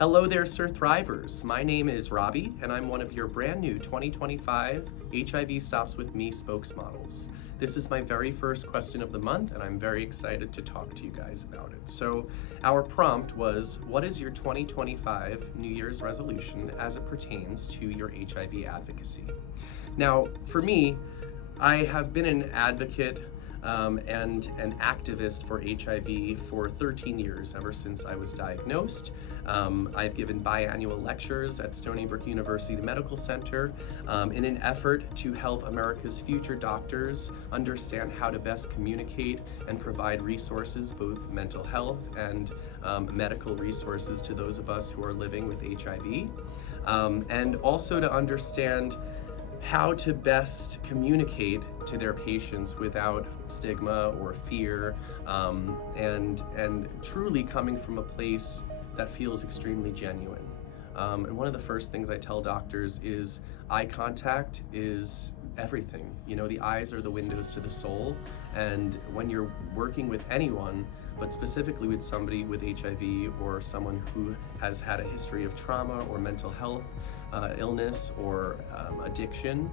Hello there, Sir Thrivers. My name is Robbie, and I'm one of your brand new 2025 HIV Stops With Me spokesmodels. This is my very first question of the month, and I'm very excited to talk to you guys about it. So, our prompt was, what is your 2025 New Year's resolution as it pertains to your HIV advocacy? Now, for me, I have been an advocate and an activist for HIV for 13 years, ever since I was diagnosed. I've given biannual lectures at Stony Brook University Medical Center in an effort to help America's future doctors understand how to best communicate and provide resources, both mental health and medical resources, to those of us who are living with HIV, and also to understand how to best communicate to their patients without stigma or fear, and truly coming from a place that feels extremely genuine. And one of the first things I tell doctors is eye contact is everything. You know, the eyes are the windows to the soul, and when you're working with anyone, but specifically with somebody with HIV or someone who has had a history of trauma or mental health illness or addiction,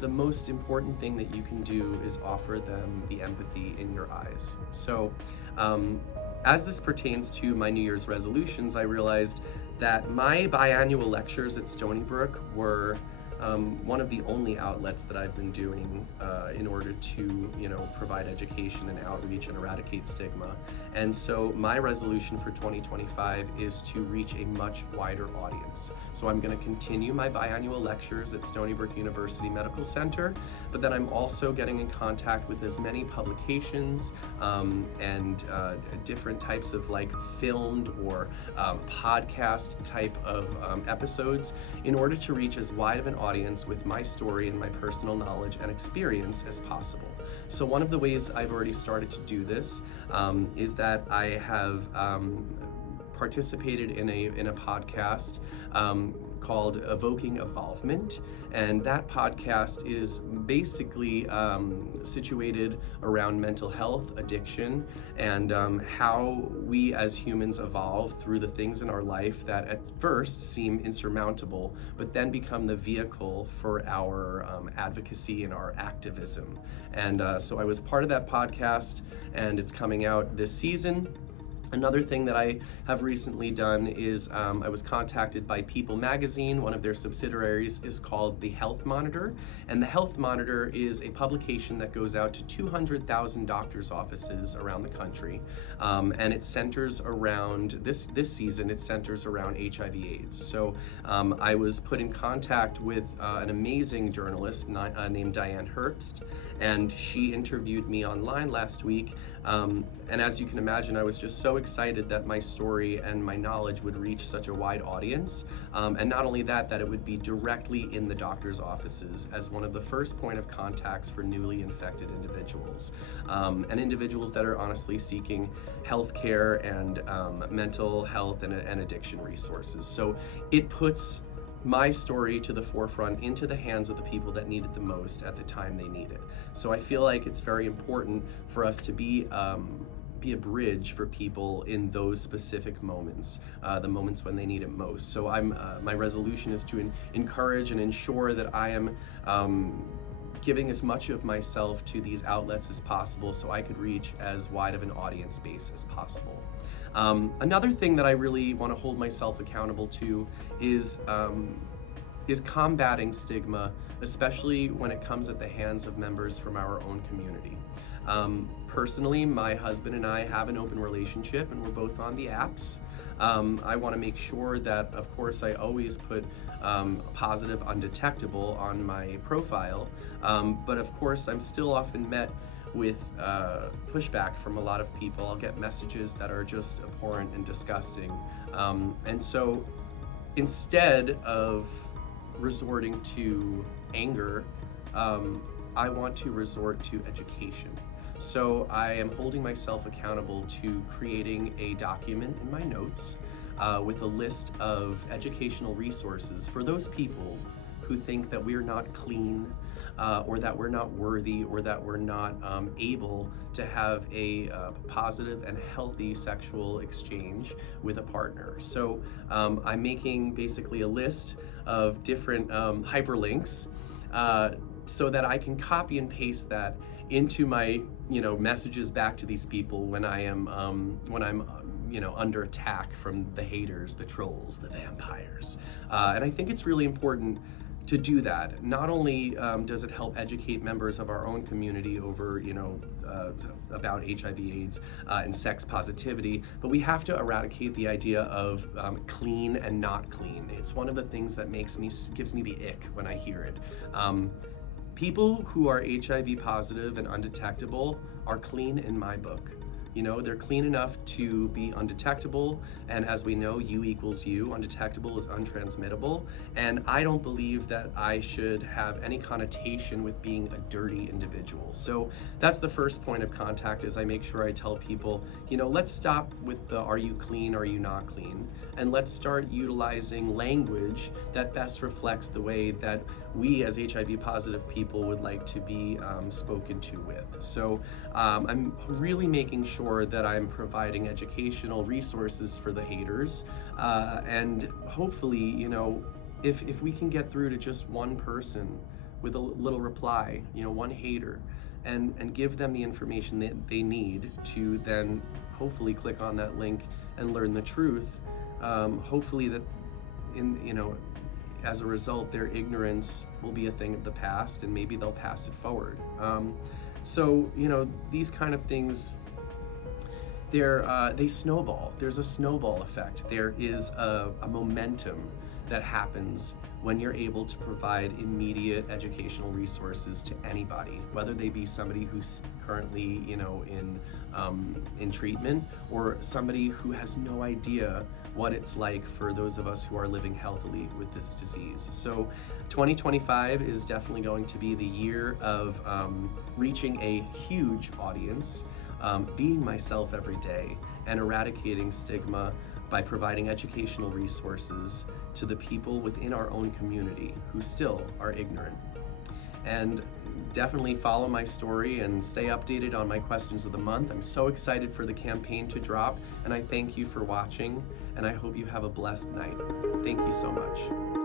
the most important thing that you can do is offer them the empathy in your eyes. So as this pertains to my New Year's resolutions, I realized that my biannual lectures at Stony Brook were one of the only outlets that I've been doing in order to, provide education and outreach and eradicate stigma. And so my resolution for 2025 is to reach a much wider audience. So I'm going to continue my biannual lectures at Stony Brook University Medical Center, but then I'm also getting in contact with as many publications and different types of filmed or podcast type of episodes in order to reach as wide of an audience with my story and my personal knowledge and experience as possible. So one of the ways I've already started to do this is that I have participated in a podcast called Evoking Evolvement, and that podcast is basically situated around mental health, addiction, and how we as humans evolve through the things in our life that at first seem insurmountable, but then become the vehicle for our advocacy and our activism. And so I was part of that podcast, and it's coming out this season. Another thing that I have recently done is I was contacted by People Magazine. One of their subsidiaries is called The Health Monitor, and The Health Monitor is a publication that goes out to 200,000 doctors' offices around the country, and it centers around, this season, it centers around HIV/AIDS. So I was put in contact with an amazing journalist named Diane Herbst, and she interviewed me online last week, and as you can imagine, I was just so excited that my story and my knowledge would reach such a wide audience, and not only that it would be directly in the doctor's offices as one of the first point of contacts for newly infected individuals, and individuals that are honestly seeking health care and mental health and addiction resources. So it puts my story to the forefront, into the hands of the people that need it the most at the time they need it. So I feel like it's very important for us to be a bridge for people in those specific moments, the moments when they need it most. So my resolution is to encourage and ensure that I am giving as much of myself to these outlets as possible so I could reach as wide of an audience base as possible. Another thing that I really want to hold myself accountable to is combating stigma, especially when it comes at the hands of members from our own community. Personally, my husband and I have an open relationship, and we're both on the apps. I want to make sure that, of course, I always put positive undetectable on my profile, but of course I'm still often met with pushback from a lot of people. I'll get messages that are just abhorrent and disgusting, and so instead of resorting to anger, I want to resort to education. So I am holding myself accountable to creating a document in my notes with a list of educational resources for those people who think that we're not clean, or that we're not worthy, or that we're not able to have a positive and healthy sexual exchange with a partner. So I'm making basically a list of different hyperlinks so that I can copy and paste that into my messages back to these people when I'm under attack from the haters, the trolls, the vampires. And I think it's really important to do that. Not only does it help educate members of our own community over, about HIV/AIDS and sex positivity, but we have to eradicate the idea of clean and not clean. It's one of the things that gives me the ick when I hear it. People who are HIV positive and undetectable are clean in my book. They're clean enough to be undetectable, and as we know, U equals U, undetectable is untransmittable, and I don't believe that I should have any connotation with being a dirty individual. So that's the first point of contact, is I make sure I tell people, let's stop with the are you clean, are you not clean, and let's start utilizing language that best reflects the way that we as HIV positive people would like to be spoken to with. So I'm really making sure that I'm providing educational resources for the haters, and hopefully, if we can get through to just one person with a little reply, one hater, and give them the information that they need to then hopefully click on that link and learn the truth, hopefully that as a result, their ignorance will be a thing of the past, and maybe they'll pass it forward. So these kind of things, they snowball. There's a snowball effect. There is a momentum that happens when you're able to provide immediate educational resources to anybody, whether they be somebody who's currently in treatment, or somebody who has no idea what it's like for those of us who are living healthily with this disease. So 2025 is definitely going to be the year of reaching a huge audience, being myself every day, and eradicating stigma by providing educational resources to the people within our own community who still are ignorant. And definitely follow my story and stay updated on my questions of the month. I'm so excited for the campaign to drop, and I thank you for watching, and I hope you have a blessed night. Thank you so much.